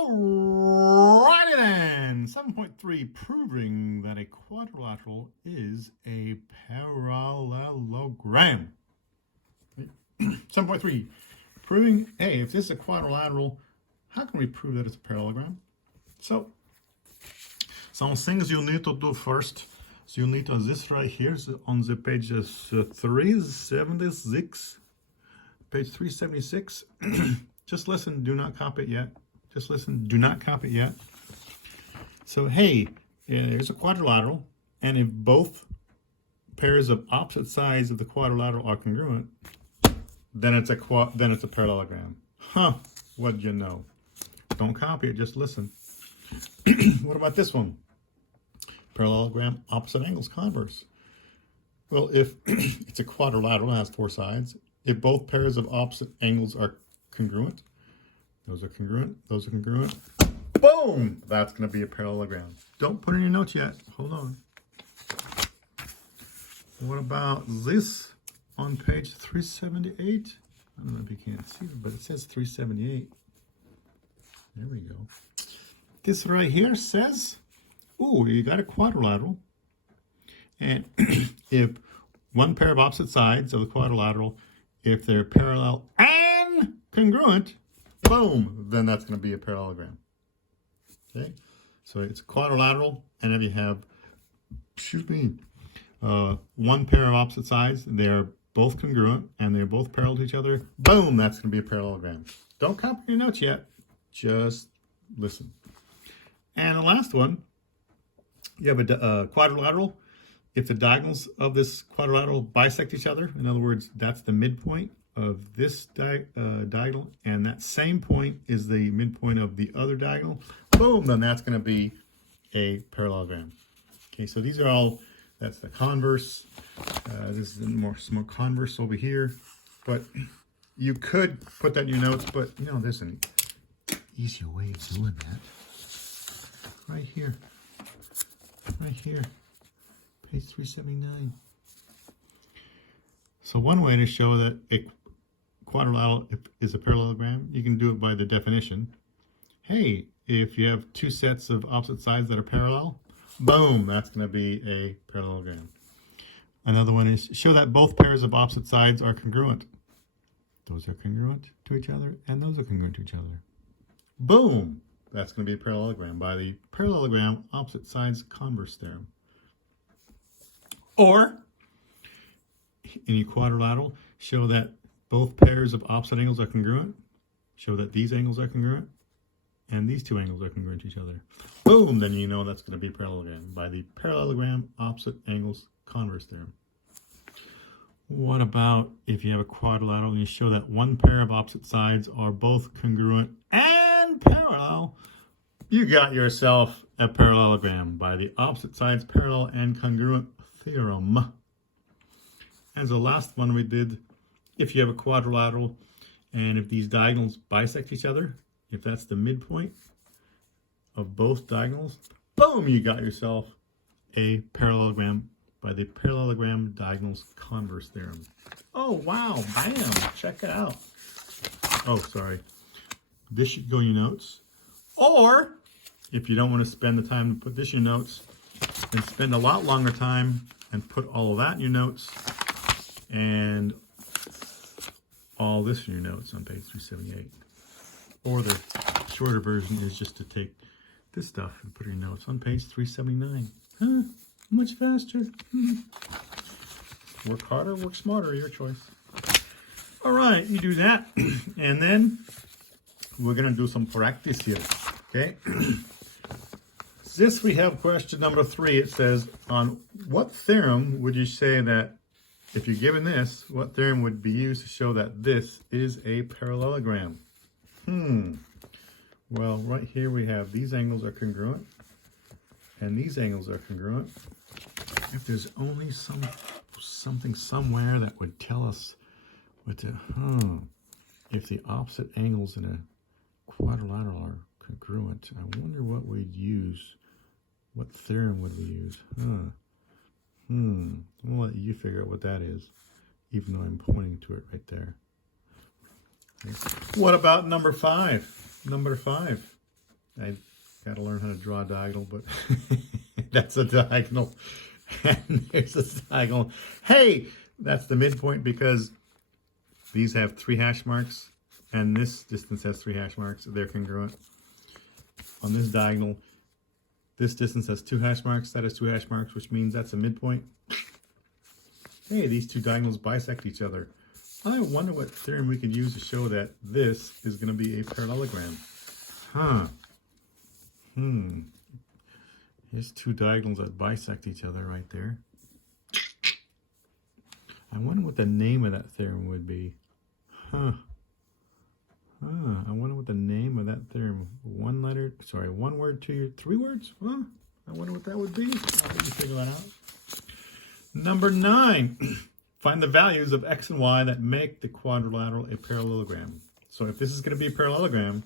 Alrighty then, 7.3, proving that a quadrilateral is a parallelogram. 7.3, proving, hey, if this is a quadrilateral, how can we prove that it's a parallelogram? So, some things you need to do first. So you need to this right here on the page 376, page 376. Just listen, do not copy it yet. Just listen, do not copy it yet. So, hey, there's a quadrilateral, and if both pairs of opposite sides of the quadrilateral are congruent, then it's a parallelogram. Huh, what'd you know? Don't copy it, just listen. What about this one? Parallelogram, opposite angles, converse. Well, if it's a quadrilateral, it has four sides. If both pairs of opposite angles are congruent, those are congruent, those are congruent, boom! That's going to be a parallelogram. Don't put in your notes yet. Hold on. What about this on page 378? I don't know if you can't see it, but it says 378. There we go. This right here says, ooh, you got a quadrilateral. And if one pair of opposite sides of the quadrilateral, if they're parallel and congruent, boom, then that's going to be a parallelogram. Okay, so it's a quadrilateral, and if you have, one pair of opposite sides, they're both congruent, and they're both parallel to each other, boom, that's going to be a parallelogram. Don't copy your notes yet, just listen. And the last one, you have a quadrilateral. If the diagonals of this quadrilateral bisect each other, in other words, that's the midpoint of this diagonal, and that same point is the midpoint of the other diagonal, boom, then that's going to be a parallelogram. Okay, so these are all, that's the converse. This is some more converse over here, but you could put that in your notes, but you know, there's an easier way of doing that. Right here, page 379. So one way to show that a quadrilateral is a parallelogram, you can do it by the definition. Hey, if you have two sets of opposite sides that are parallel, boom, that's going to be a parallelogram. Another one is show that both pairs of opposite sides are congruent. Those are congruent to each other, and those are congruent to each other. Boom, that's going to be a parallelogram by the parallelogram opposite sides converse theorem. Or, in a quadrilateral, show that both pairs of opposite angles are congruent. Show that these angles are congruent, and these two angles are congruent to each other. Boom, then you know that's going to be a parallelogram by the parallelogram opposite angles converse theorem. What about if you have a quadrilateral and you show that one pair of opposite sides are both congruent and parallel? You got yourself a parallelogram by the opposite sides parallel and congruent theorem. As the last one we did, if you have a quadrilateral and if these diagonals bisect each other, if that's the midpoint of both diagonals, boom, you got yourself a parallelogram by the parallelogram diagonals converse theorem. Oh, wow, bam, check it out. Oh, sorry. This should go in your notes. Or, if you don't want to spend the time to put this in your notes, and spend a lot longer time and put all of that in your notes, and all this in your notes on page 378. Or the shorter version is just to take this stuff and put it in your notes on page 379. Huh? Much faster. Work harder, work smarter, your choice. All right, you do that. And then we're going to do some practice here. Okay? This we have question number 3. It says, on what theorem would you say that if you're given this, what theorem would be used to show that this is a parallelogram? Well, right here we have these angles are congruent, and these angles are congruent. If there's only something somewhere that would tell us what if the opposite angles in a quadrilateral are congruent, I wonder what we'd use. What theorem would we use? I'll let you figure out what that is, even though I'm pointing to it right there. Okay. What about number 5? Number 5. I got to learn how to draw a diagonal, but that's a diagonal. And there's a diagonal. Hey, that's the midpoint because these have 3 hash marks and this distance has 3 hash marks. So they're congruent. On this diagonal, this distance has 2 hash marks. That has 2 hash marks, which means that's a midpoint. Hey, these 2 diagonals bisect each other. I wonder what theorem we could use to show that this is going to be a parallelogram. Huh. Here's 2 diagonals that bisect each other right there. I wonder what the name of that theorem would be. I wonder what the name of that theorem. 1 word, 2, 3 words? Huh? I wonder what that would be. I'll let you figure that out. Number 9. Find the values of x and y that make the quadrilateral a parallelogram. So if this is going to be a parallelogram,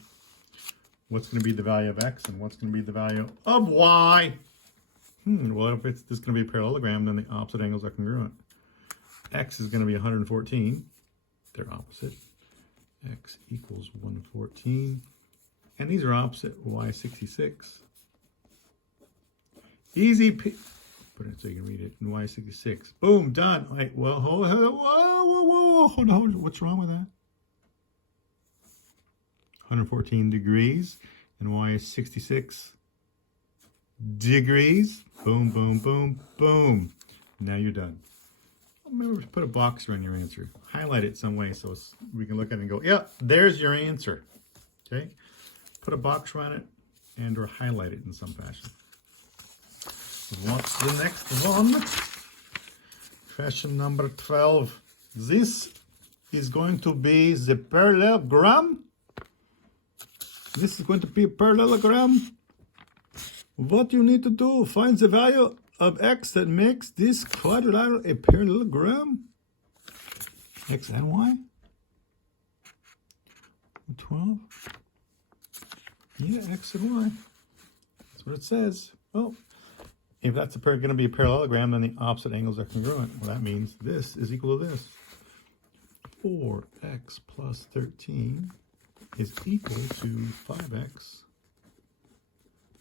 what's going to be the value of x and what's going to be the value of y? Well, if this is going to be a parallelogram, then the opposite angles are congruent. X is going to be 114. They're opposite. X equals 114. And these are opposite. Y 66. Easy. Put it so you can read it. And Y 66. Boom. Done. All right. Well, hold on. What's wrong with that? 114 degrees. And Y is 66 degrees. Boom, boom, boom, boom. Now you're done. Maybe put a box around your answer. Highlight it some way so we can look at it and go, yeah, there's your answer. Okay? Put a box around it and or highlight it in some fashion. What's the next one? Question number 12. This is going to be the parallelogram. This is going to be a parallelogram. What you need to do, find the value of x that makes this quadrilateral a parallelogram. X and y. 12. Yeah, x and y. That's what it says. Oh, if that's going to be a parallelogram, then the opposite angles are congruent. Well, that means this is equal to this. 4x plus 13 is equal to 5x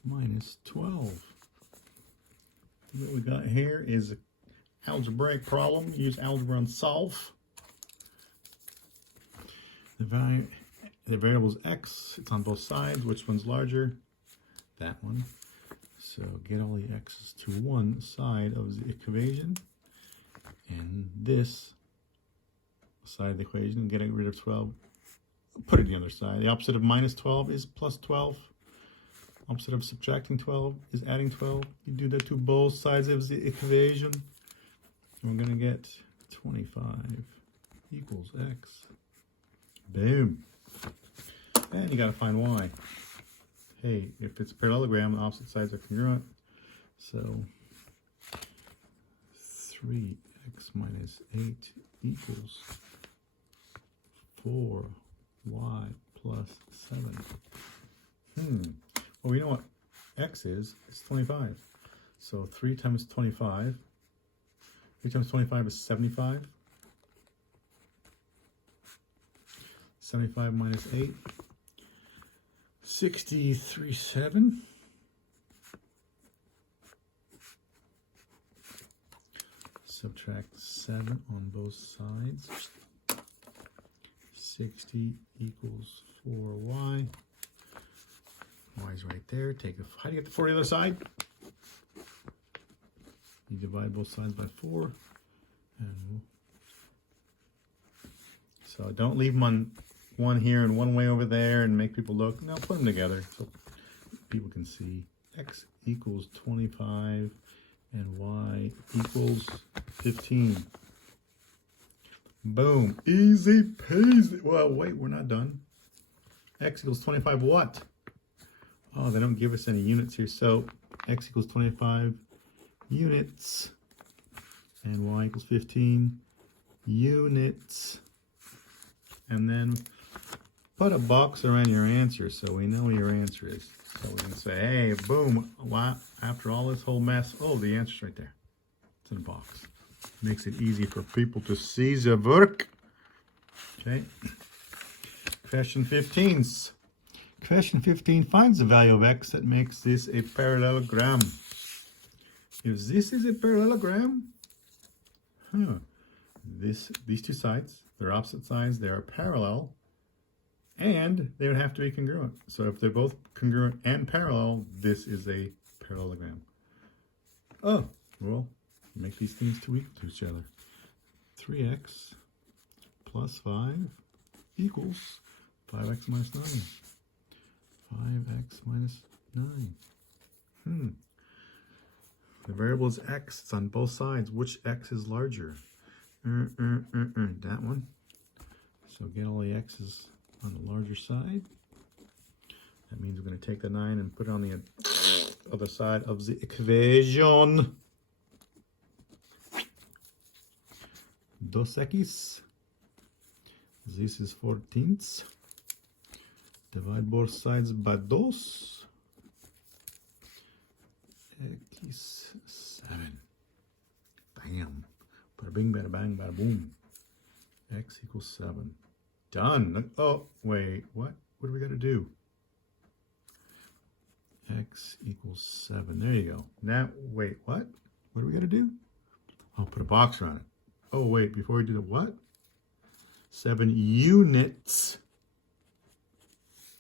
minus 12. What we got here is an algebraic problem. Use algebra and solve. The variable is x. It's on both sides. Which one's larger? That one. So get all the x's to one side of the equation. And this side of the equation, getting rid of 12, put it on the other side. The opposite of minus 12 is plus 12. Opposite of subtracting 12 is adding 12. You do that to both sides of the equation. We're going to get 25 equals x. Boom. And you got to find y. Hey, if it's a parallelogram, the opposite sides are congruent. So 3x minus 8 equals 4y plus 7. Well, we know what x is. It's 25. So 3 times 25. 3 times 25 is 75. 75 minus 8. 63.7. Subtract 7 on both sides. 60 equals 4y. Y's right there. Take the, how do you get the 4 to the other side? You divide both sides by 4. And so don't leave them on one here and one way over there and make people look. No, put them together so people can see. X equals 25 and y equals 15. Boom. Easy peasy. Well, wait, we're not done. X equals 25 what? Oh, they don't give us any units here. So x equals 25 units and y equals 15 units. And then put a box around your answer so we know what your answer is. So we can say, hey, boom, wow, after all this whole mess, oh, the answer's right there. It's in a box. Makes it easy for people to see the work. Okay. Question 15. Question 15 finds the value of x that makes this a parallelogram. If this is a parallelogram, these two sides, they're opposite sides, they are parallel, and they would have to be congruent. So if they're both congruent and parallel, this is a parallelogram. Oh, well, make these things two equal to each other. 3x plus 5 equals 5x minus 9. 5x minus 9. The variable is x. It's on both sides. Which x is larger? That one. So get all the x's on the larger side. That means we're going to take the 9 and put it on the other side of the equation. 2x. This is 14th. Divide both sides by 2. X 7. Bam. Bada bing, bada bang, bada boom. X equals 7. Done. Oh, wait. What? What do we got to do? X equals 7. There you go. Now, wait, what? What do we got to do? Oh, put a box around it. Oh, wait. Before we do the what? 7 units.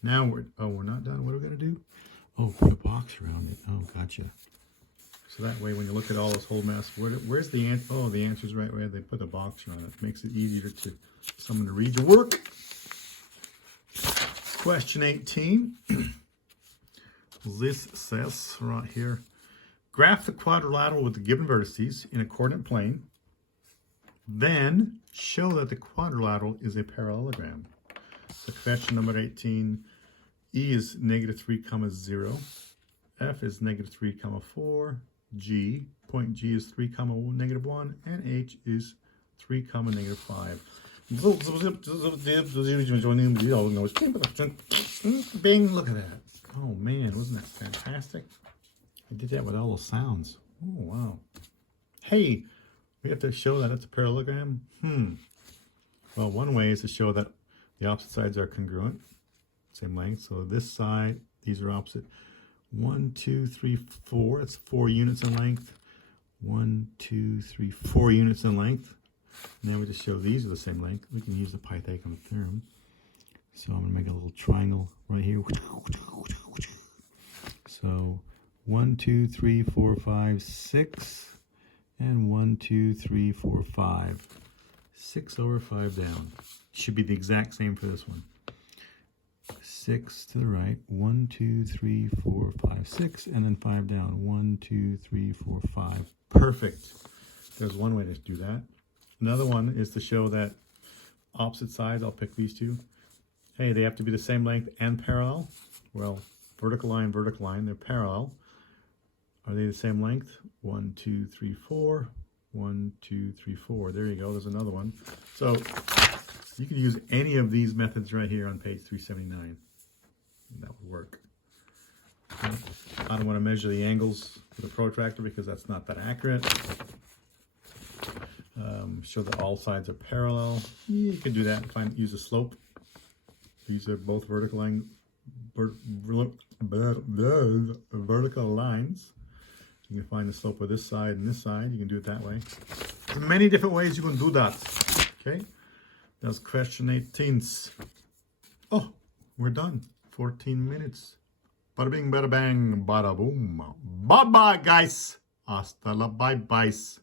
Now we're not done. What are we going to do? Oh, put a box around it. Oh, gotcha. So that way, when you look at all this whole mess, where's the answer? Oh, the answer's right where they put a box around it. Makes it easier to someone to read your work. Question 18. This says right here, graph the quadrilateral with the given vertices in a coordinate plane. Then show that the quadrilateral is a parallelogram. So question number 18. E is -3, 0. F is -3, 4. G, point G is 3, -1, and H is 3, -5. Bing, look at that. Oh man, wasn't that fantastic? I did that with all those sounds. Oh wow. Hey, we have to show that it's a parallelogram? Well, one way is to show that the opposite sides are congruent, same length. So this side, these are opposite. 1, 2, 3, 4. That's 4 units in length. 1, 2, 3, 4 units in length. Now we just show these are the same length. We can use the Pythagorean theorem. So I'm going to make a little triangle right here. So 1, 2, 3, 4, 5, 6. And 1, 2, 3, 4, 5. 6 over 5 down. Should be the exact same for this one. 6 to the right. 1, 2, 3, 4, 5, 6. And then 5 down. 1, 2, 3, 4, 5. Perfect. There's one way to do that. Another one is to show that opposite sides, I'll pick these two. Hey, they have to be the same length and parallel. Well, vertical line, they're parallel. Are they the same length? 1, 2, 3, 4. 1, 2, 3, 4. There you go. There's another one. So you can use any of these methods right here on page 379. That would work. I don't want to measure the angles with a protractor because that's not that accurate. Show that all sides are parallel. You can do that and use a slope. These are both vertical lines. You can find the slope of this side and this side. You can do it that way. There's many different ways you can do that. Okay, that's question 18. Oh, we're done. 14 minutes. Bada bing, bada bang, bada boom. Bye bye, guys. Hasta la bye byes.